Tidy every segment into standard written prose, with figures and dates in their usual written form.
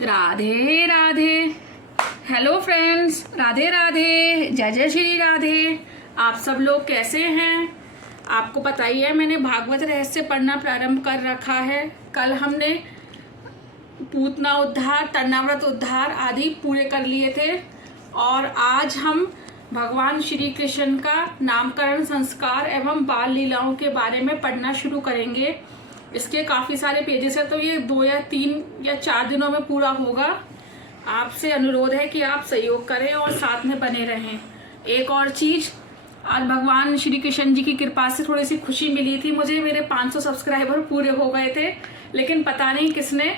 Radhe Radhe. Hello friends, Radhe Radhe, जय जय श्री राधे। आप सब लोग कैसे हैं? आपको पता ही है मैंने भागवत रहस्य पढ़ना प्रारंभ कर रखा है। कल हमने पूतना उद्धार, तन्नाव्रत उद्धार आदि पूरे कर लिए थे और आज हम भगवान श्री कृष्ण का नामकरण संस्कार एवं बाल लीलाओं के बारे में पढ़ना शुरू करेंगे। इसके काफ़ी सारे पेजेस हैं, तो ये 2 या 3 या 4 दिनों में पूरा होगा। आपसे अनुरोध है कि आप सहयोग करें और साथ में बने रहें। एक और चीज़, आज भगवान श्री कृष्ण जी की कृपा से थोड़ी सी खुशी मिली थी मुझे। मेरे 500 सब्सक्राइबर पूरे हो गए थे, लेकिन पता नहीं किसने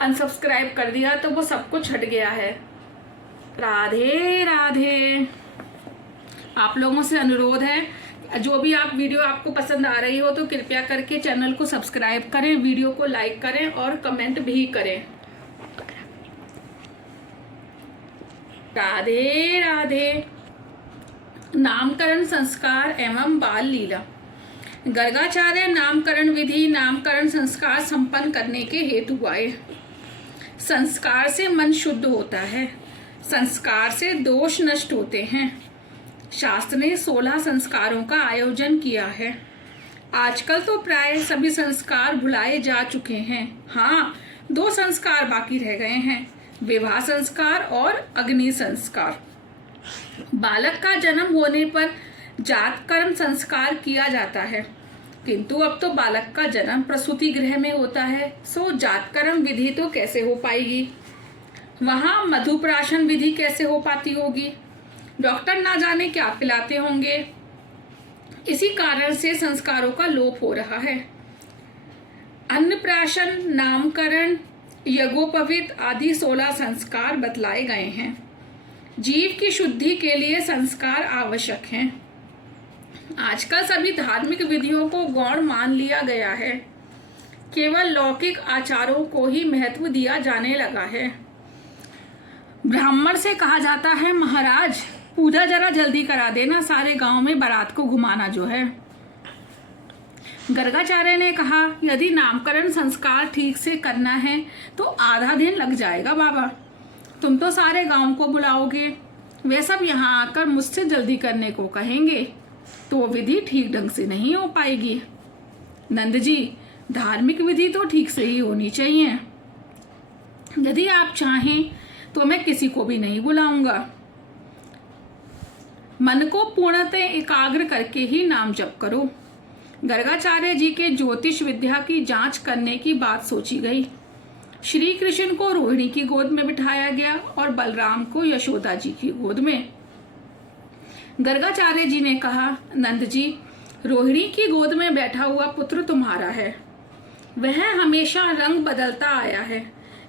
अनसब्सक्राइब कर दिया, तो वो सब कुछ हट गया है। राधे राधे। आप लोगों से अनुरोध है, जो भी आप वीडियो आपको पसंद आ रही हो तो कृपया करके चैनल को सब्सक्राइब करें, वीडियो को लाइक करें और कमेंट भी करें। राधे राधे। नामकरण संस्कार एवं बाल लीला। गर्गाचार्य नामकरण विधि, नामकरण संस्कार संपन्न करने के हेतु आए। संस्कार से मन शुद्ध होता है, संस्कार से दोष नष्ट होते हैं। शास्त्र ने 16 संस्कारों का आयोजन किया है। आजकल तो प्राय सभी संस्कार भुलाए जा चुके हैं। हाँ, 2 संस्कार बाकी रह गए हैं, विवाह संस्कार और अग्नि संस्कार। बालक का जन्म होने पर जात कर्म संस्कार किया जाता है, किंतु अब तो बालक का जन्म प्रसूति गृह में होता है, सो जात कर्म विधि तो कैसे हो पाएगी? वहाँ मधुप्राशन विधि कैसे हो पाती होगी? डॉक्टर ना जाने क्या पिलाते होंगे। इसी कारण से संस्कारों का लोप हो रहा है। अन्नप्राशन, नामकरण, यज्ञोपवीत आदि 16 संस्कार बतलाए गए हैं। जीव की शुद्धि के लिए संस्कार आवश्यक हैं। आजकल सभी धार्मिक विधियों को गौण मान लिया गया है। केवल लौकिक आचारों को ही महत्व दिया जाने लगा है। ब्राह्मण से कहा जाता है, महाराज पूजा जरा जल्दी करा देना, सारे गांव में बारात को घुमाना जो है। गर्गाचार्य ने कहा, यदि नामकरण संस्कार ठीक से करना है तो आधा दिन लग जाएगा बाबा। तुम तो सारे गांव को बुलाओगे, वे सब यहाँ आकर मुझसे जल्दी करने को कहेंगे, तो विधि ठीक ढंग से नहीं हो पाएगी। नंद जी, धार्मिक विधि तो ठीक से ही होनी चाहिए। यदि आप चाहें तो मैं किसी को भी नहीं बुलाऊंगा। मन को पूर्णतः एकाग्र करके ही नाम जप करो। गर्गाचार्य जी के ज्योतिष विद्या की जांच करने की बात सोची गई। श्री कृष्ण को रोहिणी की गोद में बिठाया गया और बलराम को यशोदा जी की गोद में। गर्गाचार्य जी ने कहा, नंद जी, रोहिणी की गोद में बैठा हुआ पुत्र तुम्हारा है। वह हमेशा रंग बदलता आया है,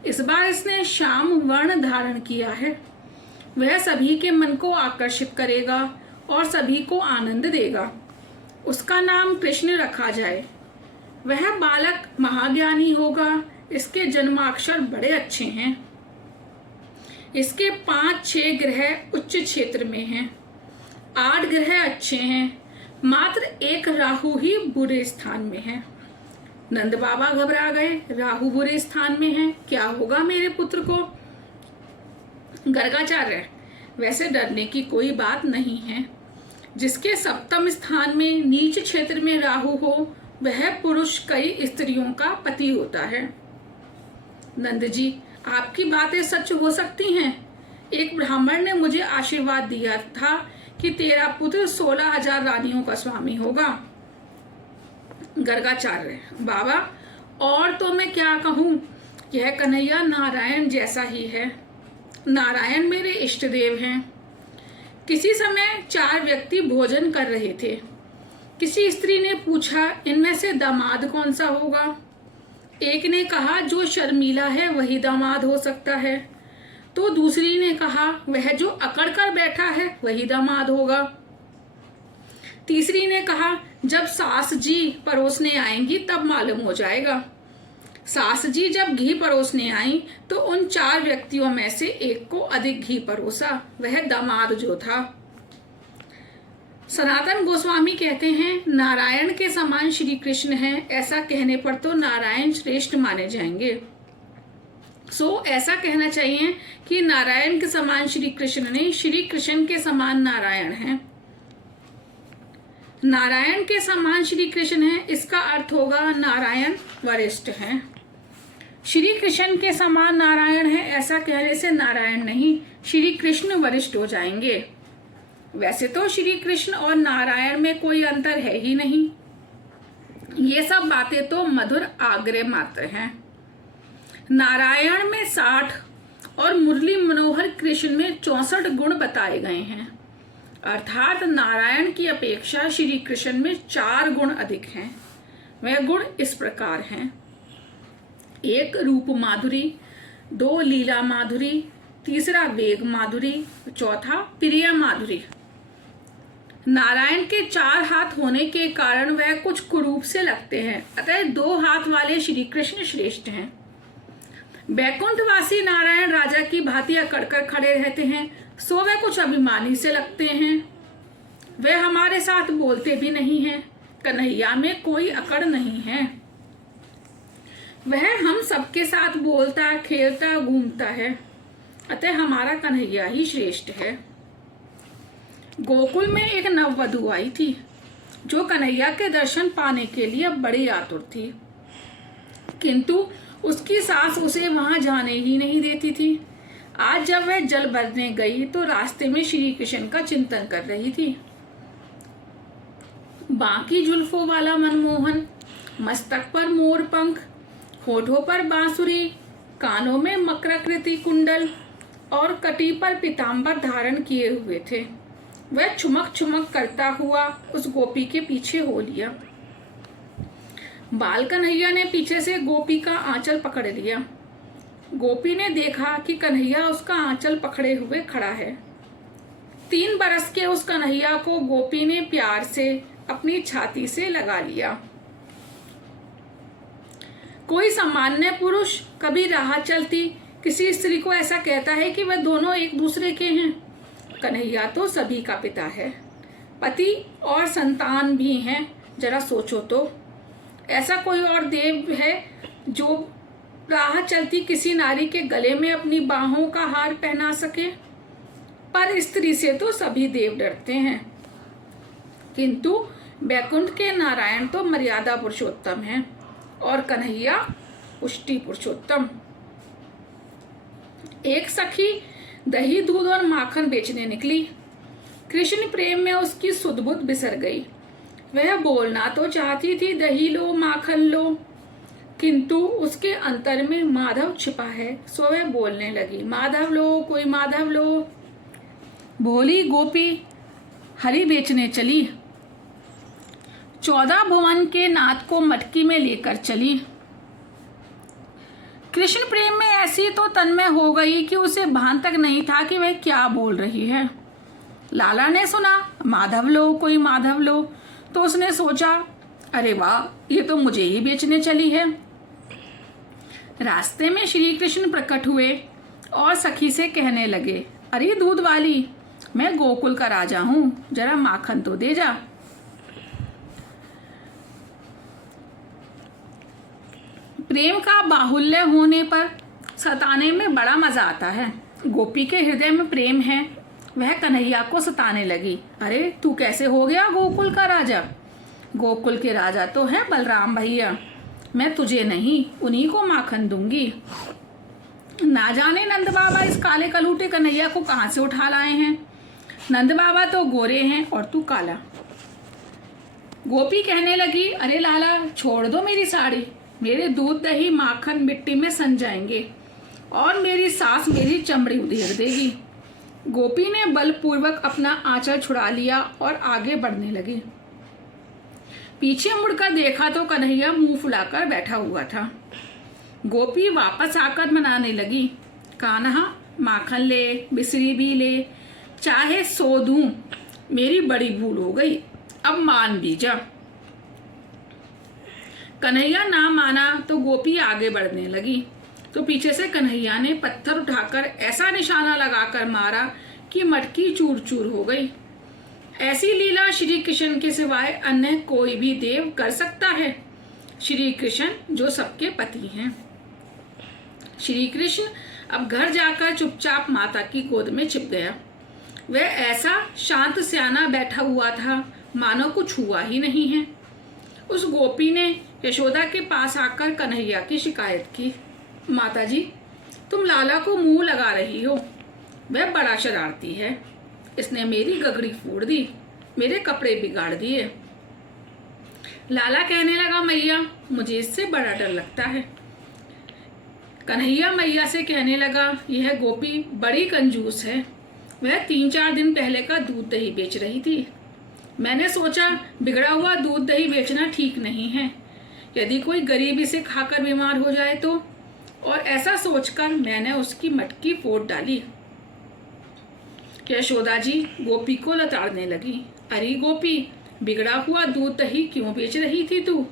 इस बार इसने श्याम वर्ण धारण किया है। वह सभी के मन को आकर्षित करेगा और सभी को आनंद देगा। उसका नाम कृष्ण रखा जाए। वह बालक महाज्ञानी होगा। इसके जन्माक्षर बड़े अच्छे हैं। इसके 5-6 ग्रह उच्च क्षेत्र में हैं। 8 ग्रह अच्छे हैं, मात्र एक राहु ही बुरे स्थान में है। नंद बाबा घबरा गए, राहु बुरे स्थान में है, क्या होगा मेरे पुत्र को? गर्गाचार्य, वैसे डरने की कोई बात नहीं है। जिसके सप्तम स्थान में नीच क्षेत्र में राहु हो, वह पुरुष कई स्त्रियों का पति होता है। नंद जी, आपकी बातें सच हो सकती हैं। एक ब्राह्मण ने मुझे आशीर्वाद दिया था कि तेरा पुत्र 16,000 रानियों का स्वामी होगा। गर्गाचार्य, बाबा और तो मैं क्या कहूँ, यह कन्हैया नारायण जैसा ही है। नारायण मेरे इष्ट देव हैं। किसी समय 4 व्यक्ति भोजन कर रहे थे। किसी स्त्री ने पूछा, इनमें से दामाद कौन सा होगा? एक ने कहा, जो शर्मीला है वही दामाद हो सकता है। तो दूसरी ने कहा, वह जो अकड़ कर बैठा है वही दामाद होगा। तीसरी ने कहा, जब सास जी परोसने आएंगी तब मालूम हो जाएगा। सास जी जब घी परोसने आई तो उन 4 व्यक्तियों में से एक को अधिक घी परोसा, वह दामाद जो था। सनातन गोस्वामी कहते हैं, नारायण के समान श्री कृष्ण हैं, ऐसा कहने पर तो नारायण श्रेष्ठ माने जाएंगे। ऐसा कहना चाहिए कि नारायण के समान श्री कृष्ण नहीं, श्री कृष्ण के समान नारायण है। नारायण के समान श्री कृष्ण है, इसका अर्थ होगा नारायण वरिष्ठ है। श्री कृष्ण के समान नारायण है ऐसा कहने से नारायण नहीं, श्री कृष्ण वरिष्ठ हो जाएंगे। वैसे तो श्री कृष्ण और नारायण में कोई अंतर है ही नहीं। ये सब बातें तो मधुर आग्रह मात्र हैं। नारायण में 60 और मुरली मनोहर कृष्ण में 64 गुण बताए गए हैं, अर्थात नारायण की अपेक्षा श्री कृष्ण में 4 गुण अधिक हैं। वह गुण इस प्रकार हैं: 1 रूप माधुरी, 2 लीला माधुरी, 3 वेग माधुरी, 4 प्रिय माधुरी। नारायण के 4 हाथ होने के कारण वह कुछ कुरूप से लगते हैं, अतः 2 हाथ वाले श्री कृष्ण श्रेष्ठ हैं। बैकुंठवासी नारायण राजा की भांति अकड़ कर खड़े रहते हैं, सो वे कुछ अभिमानी से लगते हैं। वे हमारे साथ बोलते भी नहीं हैं। कन्हैया में कोई अकड़ नहीं है, वह हम सबके साथ बोलता खेलता घूमता है, अतः हमारा कन्हैया ही श्रेष्ठ है। गोकुल में एक नववधु आई थी जो कन्हैया के दर्शन पाने के लिए बड़ी आतुर थी, किंतु उसकी सास उसे वहां जाने ही नहीं देती थी। आज जब वह जल भरने गई तो रास्ते में श्री कृष्ण का चिंतन कर रही थी। बाकी जुल्फों वाला मनमोहन, मस्तक पर मोर पंख, होठों पर बांसुरी, कानों में मकराकृति कुंडल और कटी पर पीताम्बर धारण किए हुए थे। वह छुमक छुमक करता हुआ उस गोपी के पीछे हो लिया। बाल कन्हैया ने पीछे से गोपी का आंचल पकड़ लिया। गोपी ने देखा कि कन्हैया उसका आंचल पकड़े हुए खड़ा है। 3 बरस के उस कन्हैया को गोपी ने प्यार से अपनी छाती से लगा लिया। कोई सामान्य पुरुष कभी राह चलती किसी स्त्री को ऐसा कहता है कि वह दोनों एक दूसरे के हैं। कन्हैया तो सभी का पिता है, पति और संतान भी हैं। जरा सोचो तो, ऐसा कोई और देव है जो राह चलती किसी नारी के गले में अपनी बाहों का हार पहना सके? पर स्त्री से तो सभी देव डरते हैं, किंतु बैकुंठ के नारायण तो मर्यादा पुरुषोत्तम हैं और कन्हैया पुष्टि पुरुषोत्तम। एक सखी दही दूध और माखन बेचने निकली। कृष्ण प्रेम में उसकी सुध-बुध बिसर गई। वह बोलना तो चाहती थी दही लो माखन लो, किंतु उसके अंतर में माधव छिपा है, सो वह बोलने लगी माधव लो, कोई माधव लो। भोली गोपी हरी बेचने चली, 14 भुवन के नाथ को मटकी में लेकर चली। कृष्ण प्रेम में ऐसी तो तन्मय हो गई कि उसे भान तक नहीं था कि वह क्या बोल रही है। लाला ने सुना माधव लो, कोई माधव लो, तो उसने सोचा अरे वाह, ये तो मुझे ही बेचने चली है। रास्ते में श्री कृष्ण प्रकट हुए और सखी से कहने लगे, अरे दूध वाली, मैं गोकुल का राजा हूं, जरा माखन तो दे जा। प्रेम का बाहुल्य होने पर सताने में बड़ा मजा आता है। गोपी के हृदय में प्रेम है, वह कन्हैया को सताने लगी। अरे तू कैसे हो गया गोकुल का राजा? गोकुल के राजा तो है बलराम भैया, मैं तुझे नहीं उन्हीं को माखन दूंगी। ना जाने नंद बाबा इस काले कलूटे कन्हैया को कहाँ से उठा लाए हैं। नंद बाबा तो गोरे हैं और तू काला। गोपी कहने लगी, अरे लाला छोड़ दो मेरी साड़ी, मेरे दूध दही माखन मिट्टी में सन जाएंगे और मेरी सास मेरी चमड़ी उधेड़ देगी। गोपी ने बलपूर्वक अपना आंचल छुड़ा लिया और आगे बढ़ने लगी। पीछे मुड़कर देखा तो कन्हैया मुंह फुलाकर बैठा हुआ था। गोपी वापस आकर मनाने लगी, कान्हा माखन ले, मिश्री भी ले, चाहे 100 दूं, मेरी बड़ी भूल हो गई, अब मान भी जा। कन्हैया ना माना तो गोपी आगे बढ़ने लगी, तो पीछे से कन्हैया ने पत्थर उठाकर ऐसा निशाना लगाकर मारा कि मटकी चूर चूर हो गई। ऐसी लीला श्री कृष्ण के सिवाय अन्य कोई भी देव कर सकता है? श्री कृष्ण जो सबके पति हैं। श्री कृष्ण अब घर जाकर चुपचाप माता की गोद में छिप गया। वह ऐसा शांत स्याना बैठा हुआ था मानो कुछ हुआ ही नहीं है। उस गोपी ने यशोदा के पास आकर कन्हैया की शिकायत की। माता जी, तुम लाला को मुंह लगा रही हो, वह बड़ा शरारती है, इसने मेरी गगड़ी फोड़ दी, मेरे कपड़े बिगाड़ दिए। लाला कहने लगा, मैया मुझे इससे बड़ा डर लगता है। कन्हैया मैया से कहने लगा, यह गोपी बड़ी कंजूस है, वह 3-4 दिन पहले का दूध दही बेच रही थी। मैंने सोचा बिगड़ा हुआ दूध दही बेचना ठीक नहीं है, यदि कोई गरीब इसे खाकर बीमार हो जाए तो, और ऐसा सोचकर मैंने उसकी मटकी फोड़ डाली। यशोदा जी गोपी को लताड़ने लगी। अरे गोपी, बिगड़ा हुआ दूध दही क्यों बेच रही थी तू?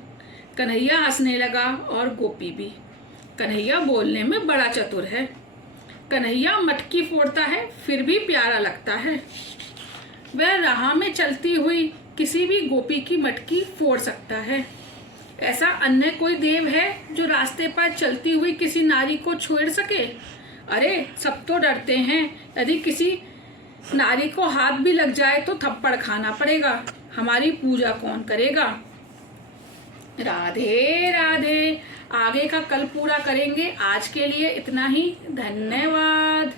कन्हैया हंसने लगा और गोपी भी। कन्हैया बोलने में बड़ा चतुर है। कन्हैया मटकी फोड़ता है फिर भी प्यारा लगता है। वह राह में चलती हुई किसी भी गोपी की मटकी फोड़ सकता है। ऐसा अन्य कोई देव है जो रास्ते पर चलती हुई किसी नारी को छोड़ सके? अरे सब तो डरते हैं, यदि किसी नारी को हाथ भी लग जाए तो थप्पड़ खाना पड़ेगा, हमारी पूजा कौन करेगा? राधे राधे। आगे का कल पूरा करेंगे, आज के लिए इतना ही। धन्यवाद।